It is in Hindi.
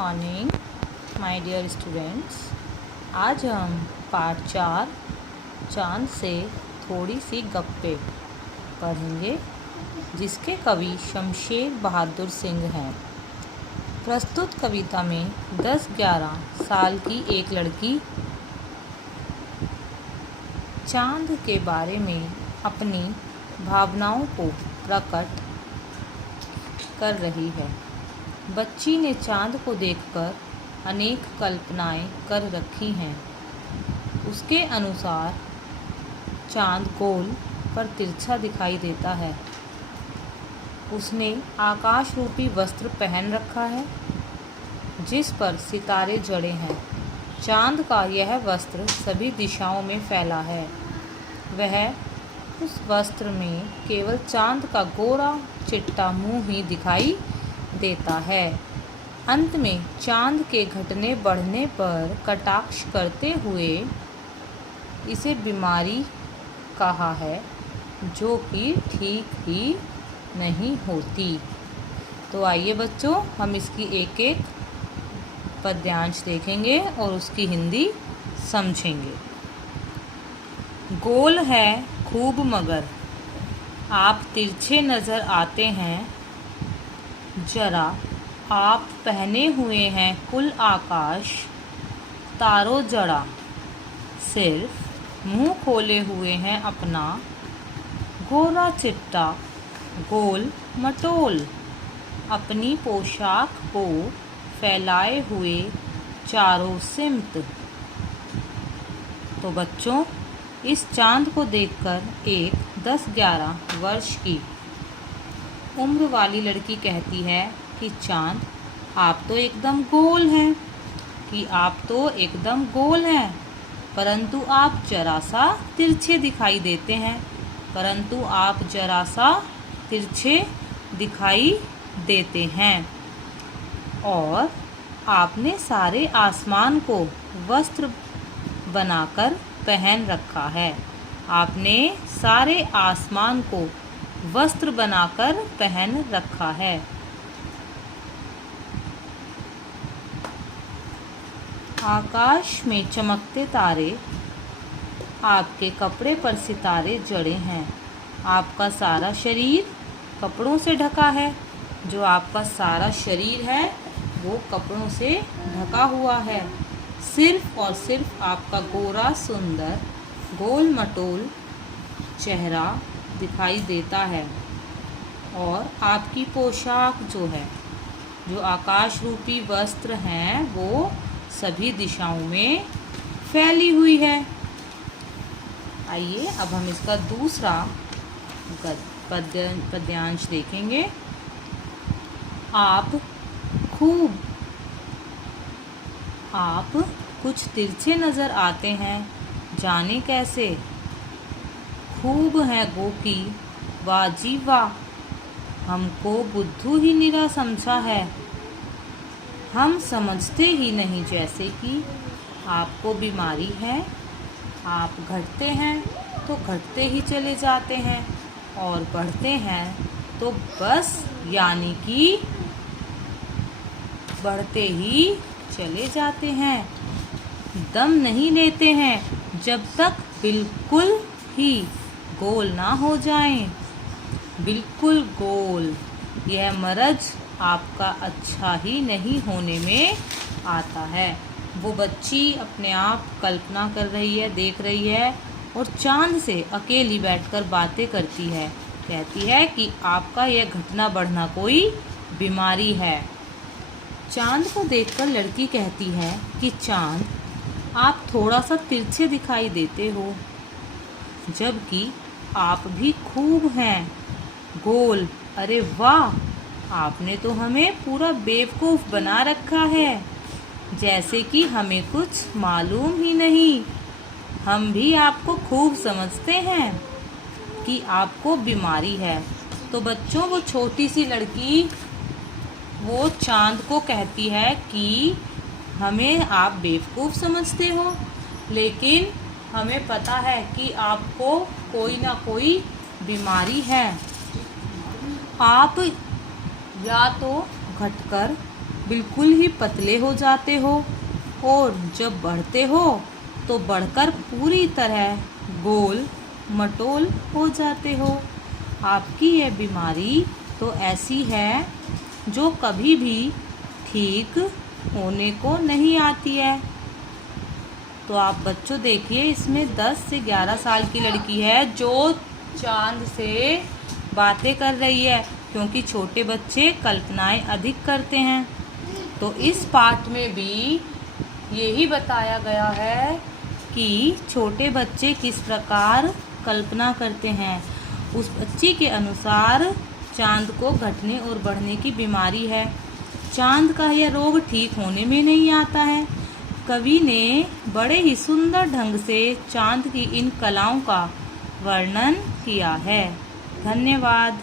Morning my dear students. आज हम पाठ 4 चांद से थोड़ी सी गप्पे पढ़ेंगे, जिसके कवि शमशेर बहादुर सिंह हैं। प्रस्तुत कविता में 10-11 साल की एक लड़की चांद के बारे में अपनी भावनाओं को प्रकट कर रही है। बच्ची ने चांद को देखकर अनेक कल्पनाएं कर रखी हैं। उसके अनुसार चांद गोल पर तिरछा दिखाई देता है। उसने आकाश रूपी वस्त्र पहन रखा है, जिस पर सितारे जड़े हैं। चांद का यह वस्त्र सभी दिशाओं में फैला है। वह उस वस्त्र में केवल चांद का गोरा चिट्टा मुंह ही दिखाई देता है। अंत में चांद के घटने बढ़ने पर कटाक्ष करते हुए इसे बीमारी कहा है, जो कि ठीक ही नहीं होती। तो आइए बच्चों, हम इसकी एक एक पद्यांश देखेंगे और उसकी हिंदी समझेंगे। गोल है खूब मगर आप तिरछे नज़र आते हैं। जरा आप पहने हुए हैं कुल आकाश तारों जड़ा। सिर्फ मुंह खोले हुए हैं अपना गोरा चिट्टा गोल मटोल। अपनी पोशाक को फैलाए हुए चारों सिमत। तो बच्चों, इस चांद को देखकर एक 10-11 वर्ष की उम्र वाली लड़की कहती है कि चांद आप तो एकदम गोल हैं, परंतु आप जरा सा तिरछे दिखाई देते हैं। और आपने सारे आसमान को वस्त्र बनाकर पहन रखा है। आकाश में चमकते तारे, आपके कपड़े पर सितारे जड़े हैं। आपका सारा शरीर कपड़ों से ढका है। जो आपका सारा शरीर है वो कपड़ों से ढका हुआ है। सिर्फ और सिर्फ आपका गोरा सुंदर गोल मटोल चेहरा दिखाई देता है। और आपकी पोशाक जो आकाश रूपी वस्त्र हैं, वो सभी दिशाओं में फैली हुई है। आइए अब हम इसका दूसरा पद्यांश देखेंगे। आप कुछ तिरछे नज़र आते हैं, जाने कैसे। खूब है गोकी वाह जी वाह, हमको बुद्धू ही निरा समझा है। हम समझते ही नहीं जैसे कि आपको बीमारी है। आप घटते हैं तो घटते ही चले जाते हैं, और बढ़ते हैं तो बस यानी कि बढ़ते ही चले जाते हैं। दम नहीं लेते हैं जब तक बिल्कुल ही गोल ना हो जाएं। बिल्कुल गोल, यह मरज आपका अच्छा ही नहीं होने में आता है। वो बच्ची अपने आप कल्पना कर रही है, देख रही है, और चांद से अकेली बैठकर बातें करती है। कहती है कि आपका यह घटना बढ़ना कोई बीमारी है। चांद को देखकर लड़की कहती है कि चांद आप थोड़ा सा तिरछे दिखाई देते हो, जबकि आप भी खूब हैं गोल। अरे वाह, आपने तो हमें पूरा बेवकूफ़ बना रखा है, जैसे कि हमें कुछ मालूम ही नहीं। हम भी आपको खूब समझते हैं कि आपको बीमारी है। तो बच्चों, वो छोटी सी लड़की वो चांद को कहती है कि हमें आप बेवकूफ़ समझते हो, लेकिन हमें पता है कि आपको कोई ना कोई बीमारी है। आप या तो घटकर बिल्कुल ही पतले हो जाते हो और जब बढ़ते हो तो बढ़कर पूरी तरह गोल मटोल हो जाते हो। आपकी यह बीमारी तो ऐसी है जो कभी भी ठीक होने को नहीं आती है। तो आप बच्चों देखिए, इसमें 10 से 11 साल की लड़की है जो चांद से बातें कर रही है, क्योंकि छोटे बच्चे कल्पनाएं अधिक करते हैं। तो इस पाठ में भी यही बताया गया है कि छोटे बच्चे किस प्रकार कल्पना करते हैं। उस बच्ची के अनुसार चांद को घटने और बढ़ने की बीमारी है। चांद का यह रोग ठीक होने में नहीं आता है। कवि ने बड़े ही सुंदर ढंग से चांद की इन कलाओं का वर्णन किया है। धन्यवाद।